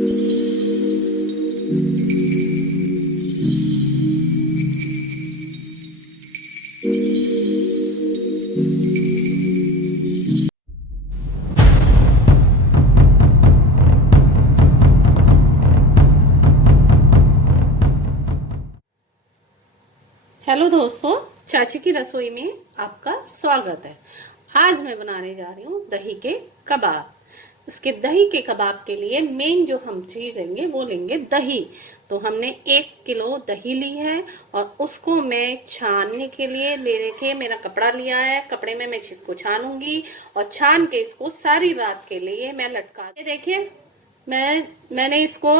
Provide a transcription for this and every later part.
Hello दोस्तों, चाची की रसोई में आपका स्वागत है। आज मैं बनाने जा रही हूँ दही के कबाब। इसके दही के कबाब के लिए मेन जो हम चीज लेंगे वो लेंगे दही। तो हमने 1 किलो दही ली है और उसको मैं छानने के लिए देखिए मेरा कपड़ा लिया है। कपड़े में मैं इसको छानूंगी और छान के इसको सारी रात के लिए मैं लटका के देखिए मैंने इसको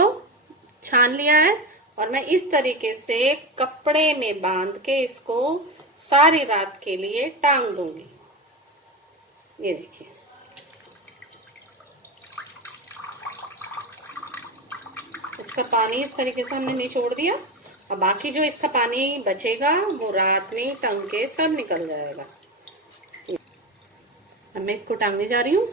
छान लिया है और मैं इस तरीके से कपड़े में बांध के इसको सारी रात के लिए टांग दूंगी। ये देखिए, इसका पानी इस तरीके से हमने निचोड़ दिया और बाकी जो इसका पानी बचेगा वो रात में टांग के सब निकल जाएगा। अब मैं इसको टांगने जा रही हूँ।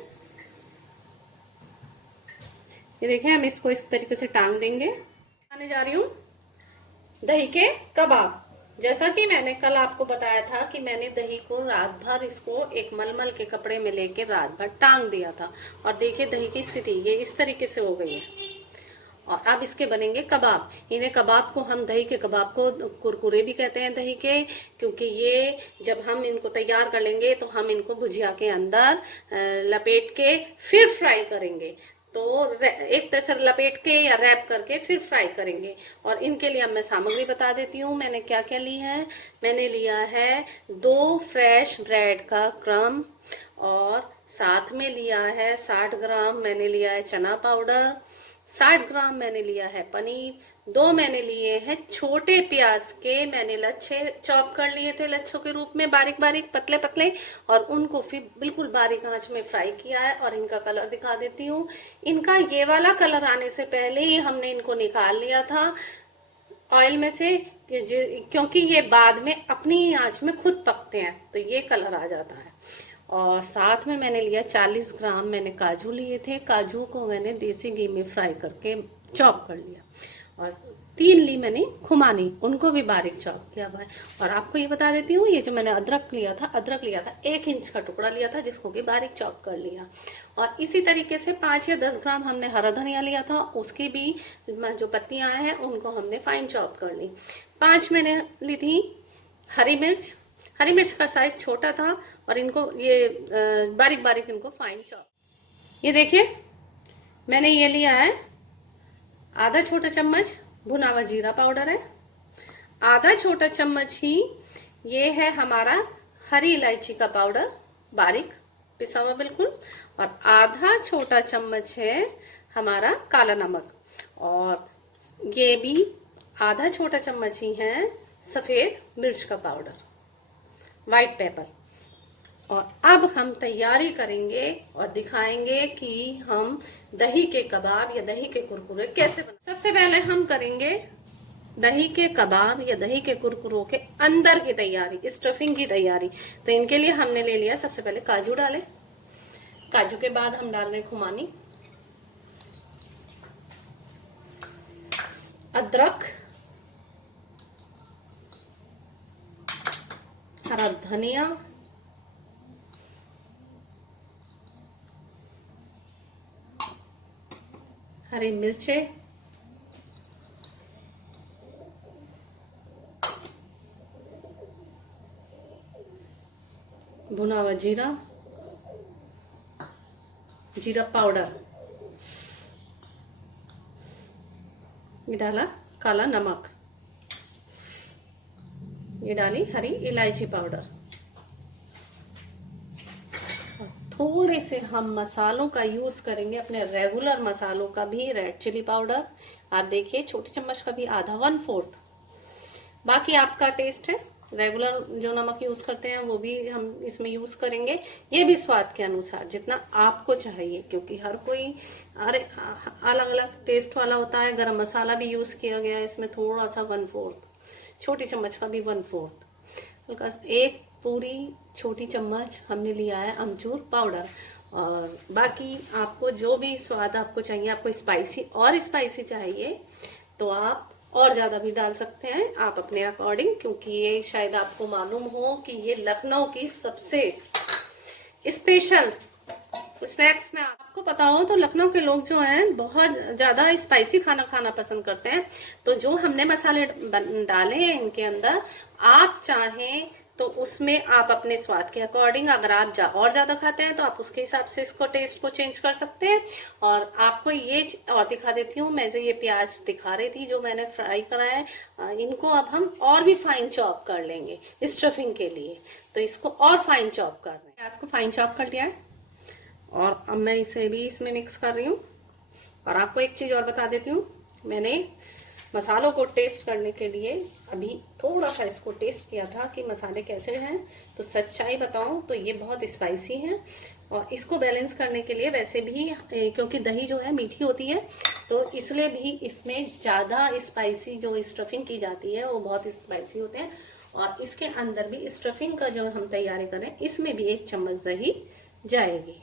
ये देखिए, हम इसको इस तरीके से टांग देंगे। बनाने जा रही हूँ दही के कबाब। जैसा कि मैंने कल आपको बताया था कि मैंने दही को रात भर इसको एक मलमल के कपड़े में लेके रात भर टांग दिया था और देखिए दही की स्थिति ये इस तरीके से हो गई है। और अब इसके बनेंगे कबाब। इन्हें कबाब को हम दही के कबाब को कुरकुरे भी कहते हैं दही के, क्योंकि ये जब हम इनको तैयार कर लेंगे तो हम इनको भुजिया के अंदर लपेट के फिर फ्राई करेंगे। तो एक तरह से लपेट के या रैप करके फिर फ्राई करेंगे। और इनके लिए अब मैं सामग्री बता देती हूँ मैंने क्या क्या ली है। मैंने लिया है 2 फ्रेश ब्रेड का क्रम्ब और साथ में लिया है 60 ग्राम मैंने लिया है चना पाउडर, 60 ग्राम मैंने लिया है पनीर, 2 मैंने लिए हैं छोटे प्याज के, मैंने लच्छे चॉप कर लिए थे लच्छों के रूप में, बारीक बारीक पतले पतले, और उनको फिर बिल्कुल बारीक आंच में फ्राई किया है। और इनका कलर दिखा देती हूँ। इनका ये वाला कलर आने से पहले ही हमने इनको निकाल लिया था ऑयल में से, क्योंकि ये बाद में अपनी आंच में खुद पकते हैं तो ये कलर आ जाता है। और साथ में मैंने लिया 40 ग्राम मैंने काजू लिए थे। काजू को मैंने देसी घी में फ्राई करके चॉप कर लिया। और 3 ली मैंने खुमानी, उनको भी बारीक चॉप किया हुआ है। और आपको ये बता देती हूँ, ये जो मैंने अदरक लिया था 1 इंच का टुकड़ा लिया था जिसको भी बारीक चॉप कर लिया। और इसी तरीके से 5 या 10 ग्राम हमने हरा धनिया लिया था, उसकी भी जो पत्तियां हैं उनको हमने फाइन चॉप कर ली। 5 मैंने ली थी हरी मिर्च का साइज छोटा था और इनको ये बारीक बारीक इनको फाइन चॉप। ये देखिए, मैंने ये लिया है आधा छोटा चम्मच भुना हुआ जीरा पाउडर है, आधा छोटा चम्मच ही ये है हमारा हरी इलायची का पाउडर बारीक पिसा हुआ बिल्कुल, और आधा छोटा चम्मच है हमारा काला नमक, और ये भी आधा छोटा चम्मच ही है सफेद मिर्च का पाउडर, व्हाइट पेपर। और अब हम तैयारी करेंगे और दिखाएंगे कि हम दही के कबाब या दही के कुरकुरे कैसे बनाएं। सबसे पहले हम करेंगे दही के कबाब या दही के कुरकुरों के अंदर की तैयारी, स्टफिंग की तैयारी। तो इनके लिए हमने ले लिया, सबसे पहले काजू डाले, काजू के बाद हम डाल रहे खुमानी, अदरक, हरा धनिया, हरी मिर्चें, भुना हुआ जीरा पाउडर, ये डाला काला नमक, ये डाली हरी इलायची पाउडर, थोड़े से हम मसालों का यूज करेंगे, अपने रेगुलर मसालों का भी, रेड चिली पाउडर आप देखिए छोटे चम्मच का भी आधा 1/4, बाकी आपका टेस्ट है, रेगुलर जो नमक यूज करते हैं वो भी हम इसमें यूज करेंगे, ये भी स्वाद के अनुसार जितना आपको चाहिए, क्योंकि हर कोई अलग अलग टेस्ट वाला होता है। गरम मसाला भी यूज किया गया है इसमें, थोड़ा सा 1/4, छोटी चम्मच का भी 1/4, हल्का एक पूरी छोटी चम्मच हमने लिया है अमचूर पाउडर, और बाकी आपको जो भी स्वाद आपको चाहिए, आपको स्पाइसी और स्पाइसी चाहिए तो आप और ज़्यादा भी डाल सकते हैं, आप अपने अकॉर्डिंग, क्योंकि ये शायद आपको मालूम हो कि ये लखनऊ की सबसे स्पेशल स्नैक्स में, आपको पता हो तो लखनऊ के लोग जो हैं बहुत ज़्यादा स्पाइसी खाना खाना पसंद करते हैं। तो जो हमने मसाले डाले हैं इनके अंदर, आप चाहें तो उसमें आप अपने स्वाद के अकॉर्डिंग, अगर आप और ज़्यादा खाते हैं तो आप उसके हिसाब से इसको टेस्ट को चेंज कर सकते हैं। और आपको ये और दिखा देती हूँ, मैं जो ये प्याज दिखा रही थी जो मैंने फ्राई करा है, इनको अब हम और भी फाइन चॉप कर लेंगे स्टफिंग के लिए। तो इसको और फाइन चॉप कर रहे हैं, प्याज को फाइन चॉप कर लिया है और अब मैं इसे भी इसमें मिक्स कर रही हूँ। और आपको एक चीज़ और बता देती हूँ, मैंने मसालों को टेस्ट करने के लिए अभी थोड़ा सा इसको टेस्ट किया था कि मसाले कैसे हैं। तो सच्चाई बताऊं तो ये बहुत स्पाइसी हैं। और इसको बैलेंस करने के लिए वैसे भी, क्योंकि दही जो है मीठी होती है, तो इसलिए भी इसमें ज़्यादा स्पाइसी जो स्टफिंग की जाती है वो बहुत स्पाइसी होते हैं। और इसके अंदर भी स्टफिंग का जो हम तैयारी करें, इसमें भी 1 चम्मच दही जाएगी।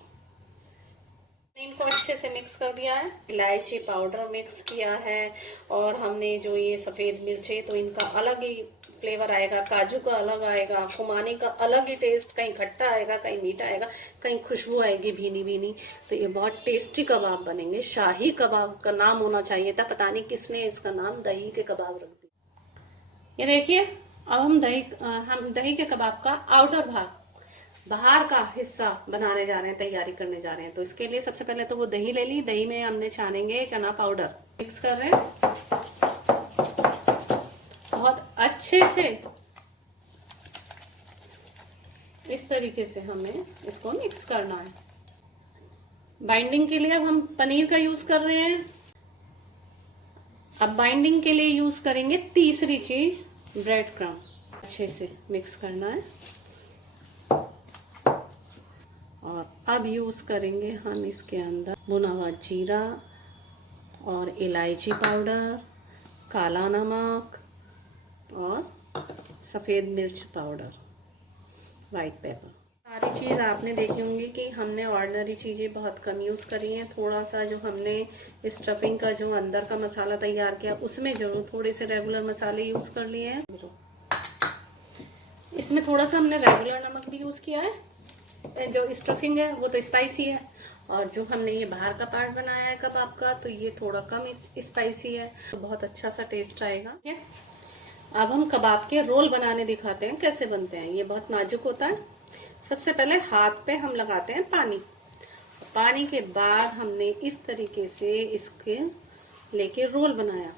इनको अच्छे से मिक्स कर दिया है, इलायची पाउडर मिक्स किया है, और हमने जो ये सफ़ेद मिर्चे, तो इनका अलग ही फ्लेवर आएगा, काजू का अलग आएगा, खुमानी का अलग ही टेस्ट, कहीं खट्टा आएगा, कहीं मीठा आएगा, कहीं खुशबू आएगी भीनी भीनी। तो ये बहुत टेस्टी कबाब बनेंगे। शाही कबाब का नाम होना चाहिए था, पता नहीं किसने इसका नाम दही के कबाब रख दिया। ये देखिए, अब हम दही के कबाब का आउटर भाग, बाहर का हिस्सा बनाने जा रहे हैं, तैयारी करने जा रहे हैं। तो इसके लिए सबसे पहले तो वो दही ले ली, दही में हमने छानेंगे चना पाउडर, मिक्स कर रहे हैं बहुत अच्छे से। इस तरीके से हमें इसको मिक्स करना है। बाइंडिंग के लिए अब हम पनीर का यूज कर रहे हैं। अब बाइंडिंग के लिए यूज करेंगे तीसरी चीज, ब्रेड क्रम्ब। अच्छे से मिक्स करना है। और अब यूज करेंगे हम इसके अंदर भुना हुआ जीरा और इलायची पाउडर, काला नमक और सफ़ेद मिर्च पाउडर, वाइट पेपर। सारी चीज़ आपने देखी होंगी कि हमने ऑर्डिनरी चीज़ें बहुत कम यूज़ करी हैं। थोड़ा सा जो हमने स्टफिंग का जो अंदर का मसाला तैयार किया, उसमें जरूर थोड़े से रेगुलर मसाले यूज़ कर लिए हैं। इसमें थोड़ा सा हमने रेगुलर नमक भी यूज़ किया है। जो स्टफिंग है वो तो स्पाइसी है, और जो हमने ये बाहर का पार्ट बनाया है कबाब का, तो ये थोड़ा कम स्पाइसी है, तो बहुत अच्छा सा टेस्ट आएगा। ठीक है, अब हम कबाब के रोल बनाने दिखाते हैं कैसे बनते हैं। ये बहुत नाजुक होता है। सबसे पहले हाथ पे हम लगाते हैं पानी, पानी के बाद हमने इस तरीके से इसके लेके रोल बनाया,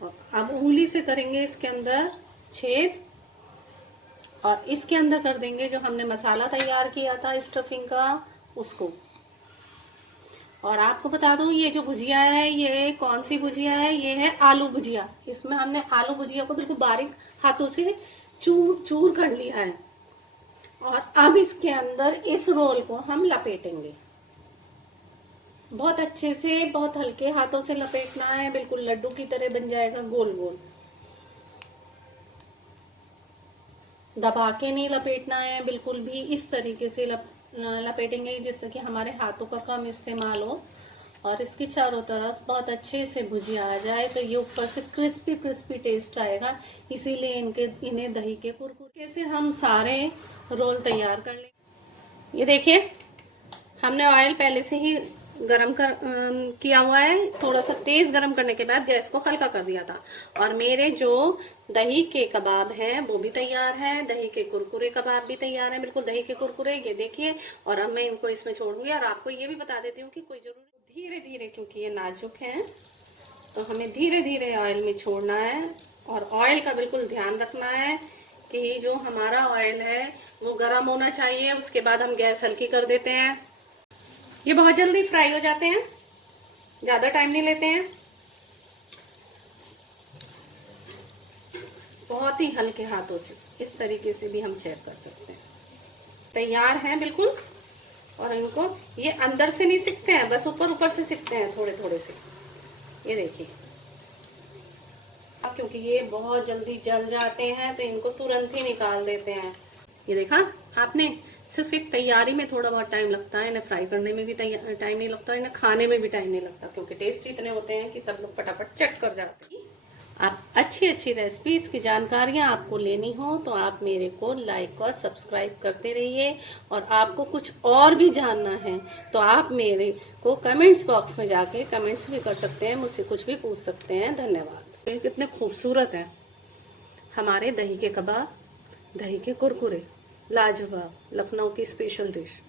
और अब उंगली से करेंगे इसके अंदर छेद, और इसके अंदर कर देंगे जो हमने मसाला तैयार किया था स्टफिंग का, उसको। और आपको बता दूं, ये जो भुजिया है, ये कौन सी भुजिया है? ये है आलू भुजिया। इसमें हमने आलू भुजिया को बिल्कुल बारीक हाथों से चूर कर लिया है। और अब इसके अंदर इस रोल को हम लपेटेंगे बहुत अच्छे से, बहुत हल्के हाथों से लपेटना है, बिल्कुल लड्डू की तरह बन जाएगा, गोल गोल। दबा के नहीं लपेटना है बिल्कुल भी, इस तरीके से लपेटेंगे जिससे कि हमारे हाथों का कम इस्तेमाल हो, और इसके चारों तरफ बहुत अच्छे से भुजिया आ जाए। तो ये ऊपर से क्रिस्पी क्रिस्पी टेस्ट आएगा, इसीलिए इन्हें दही के कुरकुरे से हम सारे रोल तैयार कर लेंगे। ये देखिए, हमने ऑयल पहले से ही गरम किया हुआ है। थोड़ा सा तेज गरम करने के बाद गैस को हल्का कर दिया था। और मेरे जो दही के कबाब हैं वो भी तैयार है, दही के कुरकुरे कबाब भी तैयार है, बिल्कुल दही के कुरकुरे, ये देखिए। और अब मैं इनको इसमें छोड़ूंगी। और आपको ये भी बता देती हूँ कि कोई जरूरी धीरे धीरे, क्योंकि ये नाजुक है, तो हमें धीरे धीरे ऑयल में छोड़ना है। और ऑयल का बिल्कुल ध्यान रखना है कि जो हमारा ऑयल है वो गर्म होना चाहिए। उसके बाद हम गैस हल्की कर देते हैं। ये बहुत जल्दी फ्राई हो जाते हैं, ज्यादा टाइम नहीं लेते हैं, बहुत ही हल्के हाथों से। इस तरीके से भी हम चेक कर सकते हैं। तैयार हैं बिल्कुल। और इनको ये अंदर से नहीं सिकते हैं, बस ऊपर ऊपर से सिकते हैं थोड़े थोड़े से। ये देखिए, क्योंकि ये बहुत जल्दी जल जाते हैं तो इनको तुरंत ही निकाल देते हैं। ये देखा, आपने सिर्फ एक तैयारी में थोड़ा बहुत टाइम लगता है, इन्हें फ्राई करने में भी टाइम नहीं लगता, इन्हें खाने में भी टाइम नहीं लगता, क्योंकि टेस्ट इतने होते हैं कि सब लोग फटाफट चट कर जाते हैं। आप अच्छी अच्छी रेसिपीज़ की जानकारियाँ आपको लेनी हो तो आप मेरे को लाइक और सब्सक्राइब करते रहिए। और आपको कुछ और भी जानना है तो आप मेरे को कमेंट्स बॉक्स में जाके कमेंट्स भी कर सकते हैं, मुझसे कुछ भी पूछ सकते हैं। धन्यवाद। ये कितने खूबसूरत हैं हमारे दही के कबाब, दही के कुरकुरे, लाजवाब, लखनऊ की स्पेशल डिश।